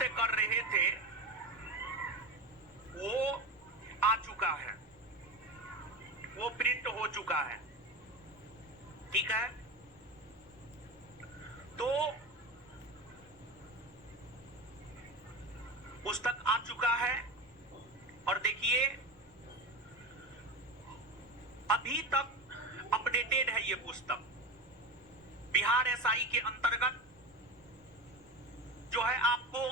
से कर रहे थे वो आ चुका है, वो प्रिंट हो चुका है। ठीक है, तो पुस्तक आ चुका है और देखिए अभी तक अपडेटेड है ये पुस्तक। बिहार एसआई के अंतर्गत जो है आपको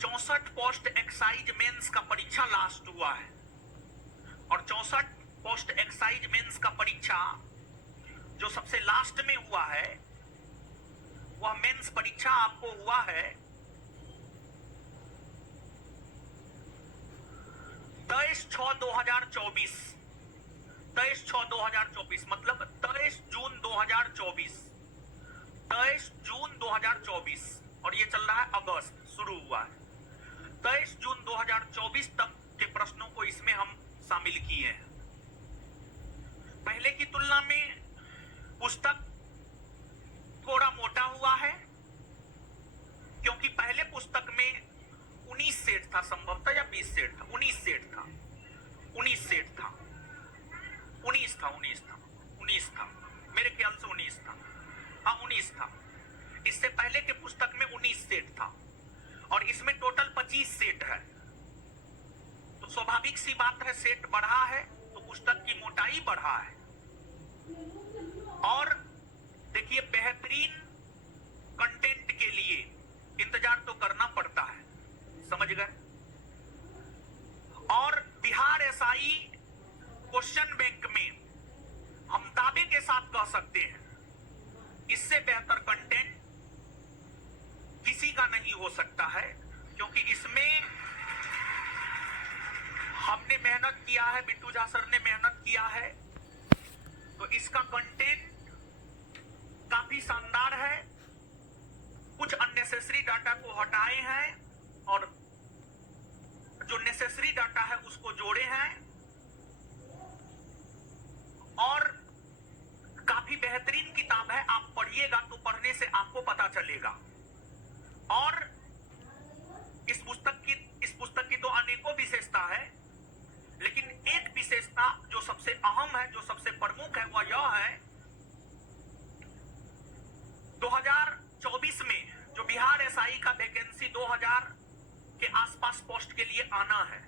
64 पोस्ट एक्साइज मेंस का परीक्षा लास्ट हुआ है और 64 पोस्ट एक्साइज मेंस का परीक्षा जो सबसे लास्ट में हुआ है वह मेंस परीक्षा आपको हुआ है 23/6/2024, 23/6/2024 मतलब 23 जून 2024, 23 जून 2024 और ये चल रहा है अगस्त, शुरू हुआ है। 23 जून 2024 तक के प्रश्नों को इसमें हम शामिल किए हैं। पहले की तुलना में पुस्तक थोड़ा मोटा हुआ है क्योंकि पहले पुस्तक में 19 सेट था, संभवतः या 20 सेट था, 19 सेट था, 19 सेट था, 19 था, 19 था, 19 था, मेरे ख्याल से 19 था, हाँ 19 था। इससे पहले के पुस्तक में 19 सेट था और इसमें टोटल 25 सेट है। तो स्वाभाविक सी बात है, सेट बढ़ा है तो पुस्तक की मोटाई बढ़ा है। और देखिए बेहतरीन कंटेंट के लिए इंतजार तो करना पड़ता है, समझ गए। और बिहार एसआई क्वेश्चन बैंक में हम दावे के साथ कह सकते हैं इससे बेहतर कंटेंट किसी का नहीं हो सकता है, क्योंकि इसमें हमने मेहनत किया है, बिट्टू झा सर ने मेहनत किया है, तो इसका कंटेंट काफी शानदार है। कुछ अननेसेसरी डाटा को हटाए हैं और जो नेसेसरी डाटा है उसको जोड़े हैं और काफी बेहतरीन किताब है। आप पढ़िएगा तो पढ़ने से आपको पता चलेगा। और इस पुस्तक की तो अनेकों विशेषता है, लेकिन एक विशेषता जो सबसे अहम है, जो सबसे प्रमुख है, वह यह है 2024 में जो बिहार एसआई का वैकेंसी 2000 के आसपास पोस्ट के लिए आना है,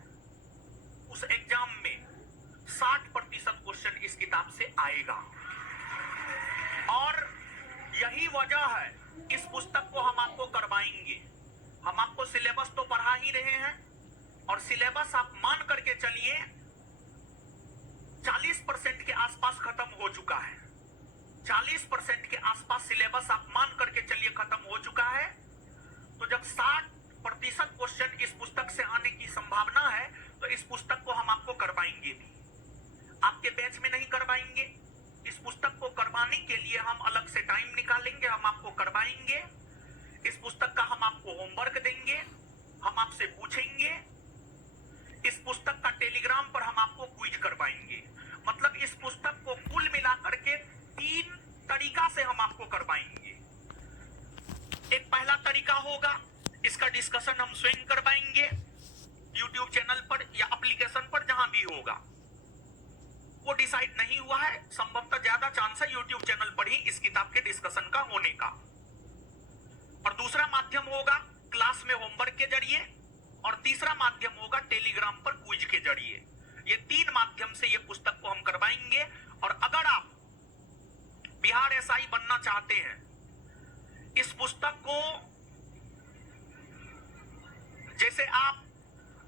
उस एग्जाम में 60% क्वेश्चन इस किताब से आएगा। और यही वजह है इस पुस्तक को हम आपको करवाएंगे। हम आपको सिलेबस तो पढ़ा ही रहे हैं और सिलेबस आप मान करके चलिए 40% के आसपास खत्म हो चुका है। 40% के आसपास सिलेबस आप मान करके चलिए खत्म हो चुका है। तो जब 60% क्वेश्चन इस पुस्तक से आने की संभावना है तो इस पुस्तक को हम आपको करवाएंगे भी। आपके बैच में नहीं करवाएंगे, इस पुस्तक को करवाने के लिए हम अलग से टाइम निकालेंगे, हम आपको करवाएंगे। इस पुस्तक का हम आपको होमवर्क देंगे, हम आपसे पूछेंगे। इस पुस्तक का टेलीग्राम पर हम आपको क्विज करवाएंगे। मतलब इस पुस्तक को कुल मिलाकर के 3 तरीका से हम आपको करवाएंगे। एक पहला तरीका होगा, इसका डिस्कशन हम स्वयं करवाएंगे YouTube चैनल पर या एप्लीकेशन पर, जहां भी होगा। वो डिसाइड नहीं हुआ है, संभवतः ज्यादा चांस है YouTube चैनल पर ही इस किताब के डिस्कशन का होने का। और दूसरा माध्यम होगा क्लास में होमवर्क के जरिए और तीसरा माध्यम होगा टेलीग्राम पर क्विज के जरिए। ये 3 माध्यम से ये पुस्तक को हम करवाएंगे। और अगर आप बिहार एसआई बनना चाहते हैं, इस पुस्तक को जैसे आप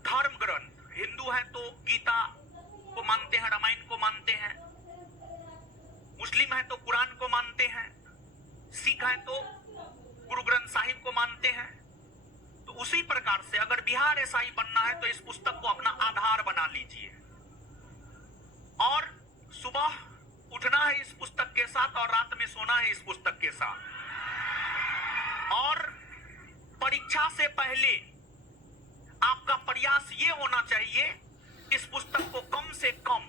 धर्म ग्रंथ, हिंदू हैं तो गीता को मानते हैं, रामायण को मानते हैं, मुस्लिम हैं तो कुरान को मानते हैं, सिख हैं तो गुरु ग्रंथ साहिब को मानते हैं, तो उसी प्रकार से अगर बिहार एसआई बनना है तो इस पुस्तक को अपना आधार बना लीजिए। और सुबह उठना है इस पुस्तक के साथ और रात में सोना है इस पुस्तक के साथ। और परीक्षा से पहले आपका प्रयास ये होना चाहिए इस पुस्तक को कम से कम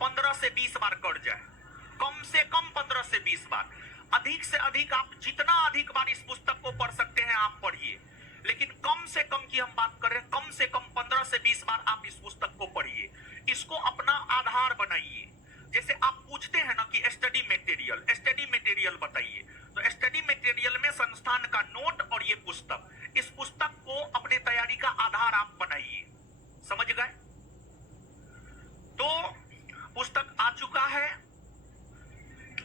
15 से 20 बार कर जाए। कम से कम 15 से 20 बार, अधिक से अधिक आप जितना अधिक बार इस पुस्तक को पढ़ सकते हैं आप पढ़िए। लेकिन कम से कम की हम बात कर रहे हैं, कम से कम 15 से 20 बार आप इस पुस्तक को पढ़िए, इसको अपना आधार बनाइए। जैसे आप पूछते हैं ना कि स्टडी मटेरियल बताइए, तो स्टडी मटेरियल में संस्थान का नोट और ये पुस्तक, इस पुस्तक को अपने तैयारी का आधार आप बनाइए। समझ गए? तो पुस्तक आ चुका है,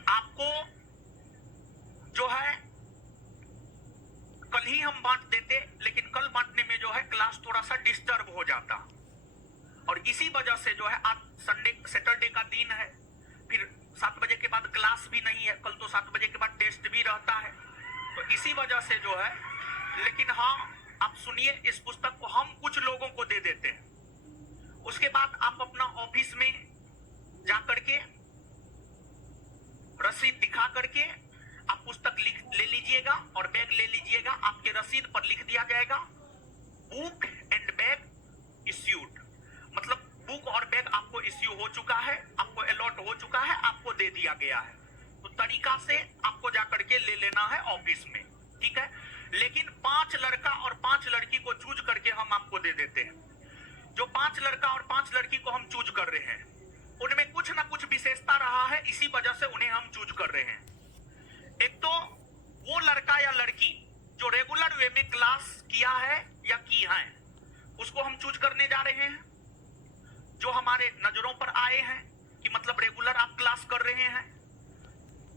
आपको जो है कल ही हम बांट देते, लेकिन कल बांटने में जो है क्लास थोड़ा सा डिस्टर्ब हो जाता, और इसी वजह से जो है आज सैटरडे का दिन है, फिर 7 बजे के बाद क्लास भी नहीं है, कल तो 7 बजे के बाद टेस्ट भी रहता है, तो इसी वजह से जो है। लेकिन हाँ, आप सुनिए, इस पुस्तक को हम कुछ लोगों को दे देते हैं, उसके बाद आप अपना ऑफिस में जाकर के रसीद दिखा करके आप पुस्तक ले लीजिएगा और बैग ले लीजिएगा। आपके रसीद पर लिख दिया जाएगा बुक एंड बैग इश्यूड, मतलब बुक और बैग आपको इश्यू हो चुका है, आपको अलॉट हो चुका है, आपको दे दिया गया है। तो तरीका से आपको जाकर के ले लेना है ऑफिस में, ठीक है। लेकिन 5 लड़का और 5 लड़की को चूज करके हम आपको दे देते हैं। जो 5 लड़का और 5 लड़की को हम चूज कर रहे हैं, उनमें कुछ ना कुछ विशेषता रहा है, इसी वजह से उन्हें हम चूज कर रहे हैं। एक तो वो लड़का या लड़की जो रेगुलर वे में क्लास किया है या की है, उसको हम चूज करने जा रहे हैं। जो हमारे नजरों पर आए हैं कि मतलब रेगुलर आप क्लास कर रहे हैं,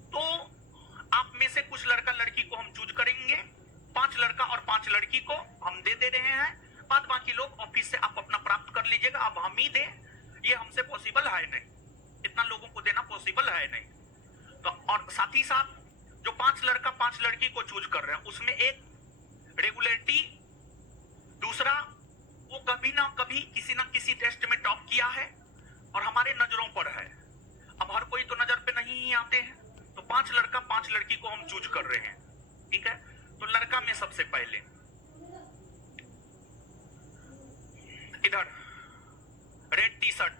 तो आप में से कुछ लड़का लड़की को हम चूज करेंगे। 5 लड़का और 5 लड़की को हम दे रहे हैं, बाद बाकी लोग ऑफिस से आप अपना प्राप्त कर लीजिएगा। अब हम ही दे, ये हमसे पॉसिबल है नहीं, इतना लोगों को देना पॉसिबल है नहीं। तो और साथ ही साथ जो 5 लड़का 5 लड़की को चूज कर रहे हैं, उसमें एक रेगुलरिटी, दूसरा वो कभी ना कभी किसी ना किसी टेस्ट में टॉप किया है और हमारे नजरों पर है। अब हर कोई तो नजर पे नहीं ही आते हैं, तो 5 लड़का 5 लड़की को हम चूज कर रहे हैं, ठीक है। तो लड़का में सबसे पहले इधर रेड टी शर्ट,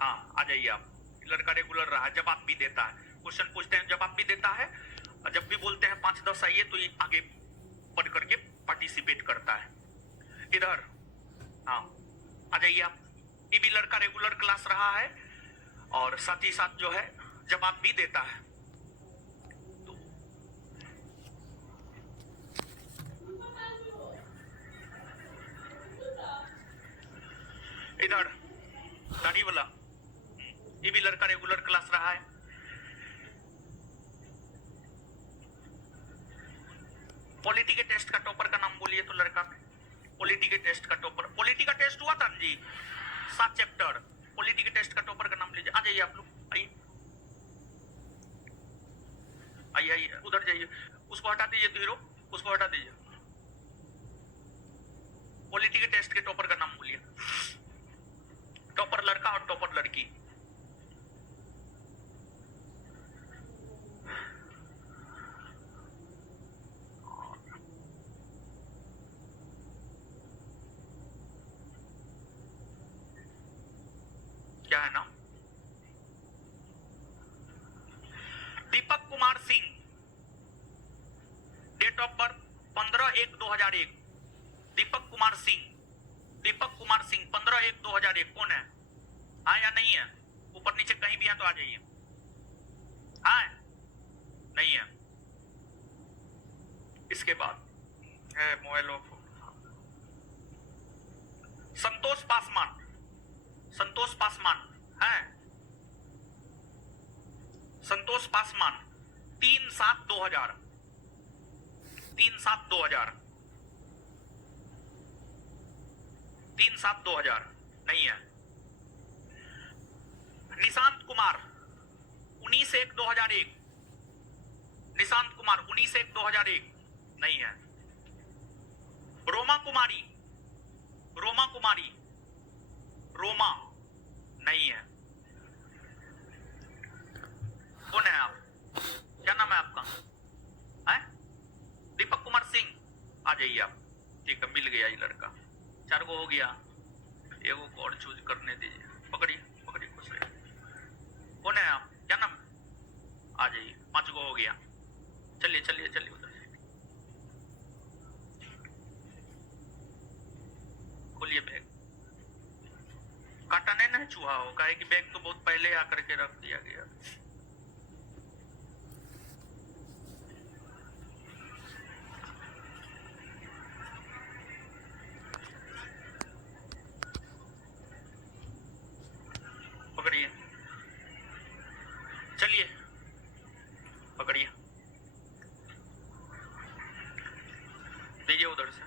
हाँ आ जाइए आप। लड़का रेगुलर रहा, जवाब भी देता है, क्वेश्चन पूछते हैं जवाब भी देता है, और जब भी बोलते हैं 5-10 आइए तो ये आगे बढ़ करके पार्टिसिपेट करता है। इधर हाँ आ जाइए आप। ये भी लड़का रेगुलर क्लास रहा है और साथ ही साथ जो है जवाब भी देता है। तो इधर दाढ़ी वाला, ये भी लड़का रेगुलर क्लास रहा है। पॉलिटी के टेस्ट का टॉपर का नाम बोलिए तो लड़का में। पॉलिटी के टेस्ट का टॉपर, पॉलिटी का टेस्ट हुआ था जी 7 चैप्टर, पॉलिटी के टेस्ट का टॉपर का नाम लीजिए। आ जाइए आप लोग, आइए आइए आइए, उधर जाइए, उसको हटा दीजिए, तो हीरो उसको हटा दीजिए। पॉलिटी के टेस्ट के टॉपर का नाम बोलिए। टॉपर लड़का और टॉपर लड़की। क्या है नाम? Deepak Kumar Singh, date of birth 15/1/2001। Deepak Kumar Singh, Deepak Kumar Singh 15/1/2001। कौन है? हाँ या नहीं है? ऊपर नीचे कहीं भी है तो आ जाइए। हाँ नहीं है? इसके बाद है मोबाइल ऑफ। संतोष पासवान, संतोष पासवान है, संतोष पासवान 3/7/2000, 3/7/2000, 3/7/2000 नहीं है। निशांत कुमार 19/1/2001, निशांत कुमार 19/1/2001 नहीं है। रोमा कुमारी, रोमा कुमारी, रोमा नहीं है। कौन है आप? क्या नाम है आपका? है दीपक कुमार सिंह। आ जाइए आप, ठीक है, मिल गया ये लड़का। 4 को हो गया, एगो को और चूज करने दीजिए। पकड़िए पकड़िए, खुश रहिए। कौन है आप? क्या नाम? आ जाइए, 5 को हो गया। चलिए चलिए चलिए उधर। चूहा हो, काहे कि बैग तो बहुत पहले आकर के रख दिया गया। पकड़िए, चलिए पकड़िए, दीजिए उधर से,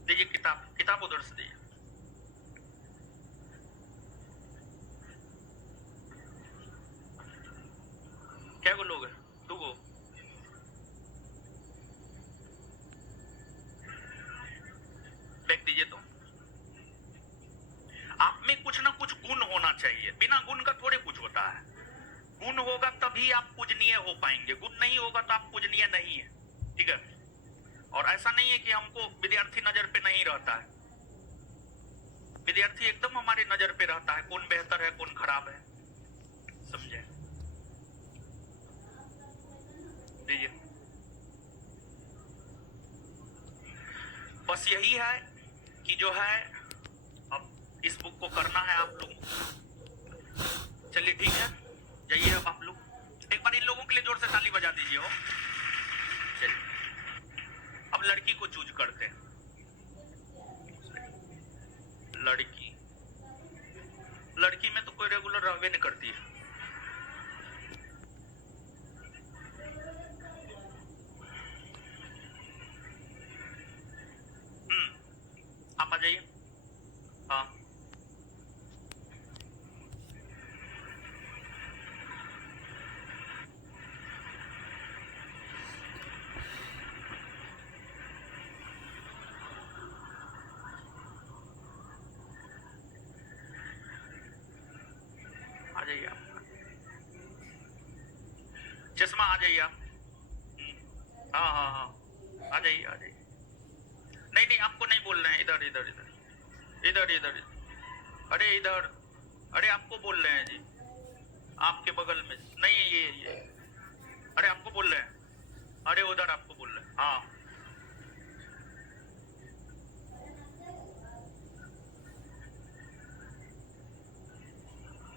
दीजिए किताब, किताब उधर से दीजिए। क्या गो लोग है? 2 गो। बैग दीजिए। तो आप में कुछ ना कुछ गुण होना चाहिए, बिना गुण का थोड़े कुछ होता है। गुण होगा तभी आप पूजनीय हो पाएंगे, गुण नहीं होगा तो आप पूजनीय नहीं है, ठीक है। और ऐसा नहीं है कि हमको विद्यार्थी नजर पे नहीं रहता है, विद्यार्थी एकदम हमारे नजर पे रहता है, कौन बेहतर है कौन खराब है, समझे। दीजिए। बस यही है कि जो है अब इस बुक को करना है आप लोग। चलिए ठीक है, जाइए अब आप लोग। एक बार इन लोगों के लिए जोर से ताली बजा दीजिए हो। चलिए अब लड़की को चूज करते हैं। लड़की, लड़की में तो कोई रेगुलर रहवे नहीं करती है। आप आ जाइए। हाँ आ जाइए आप, चश्मा आ जाइए आप। हाँ हाँ हाँ, आ जाइए आ जाइए। नहीं नहीं, आपको नहीं बोलना है, इधर इधर इधर इधर इधर, अरे इधर, अरे आपको बोल रहे हैं जी, आपके बगल में नहीं, ये अरे आपको बोल रहे हैं, अरे उधर आपको बोल रहे हैं। हाँ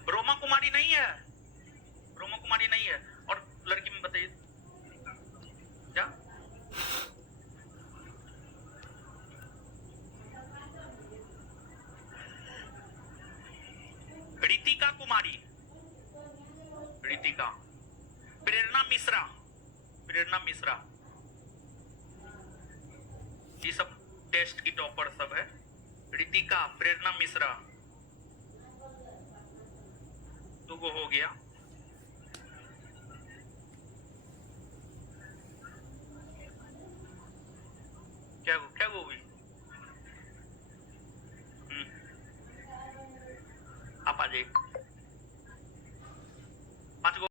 रोमा कुमारी नहीं है, रोमा कुमारी नहीं है। और लड़की में बताइए क्या, रितिका कुमारी, रितिका, प्रेरणा मिश्रा, प्रेरणा मिश्रा, ये सब टेस्ट की टॉपर सब है। रितिका, प्रेरणा मिश्रा, 2 गो हो गया। क्या गो हुई? आप आ जाइए।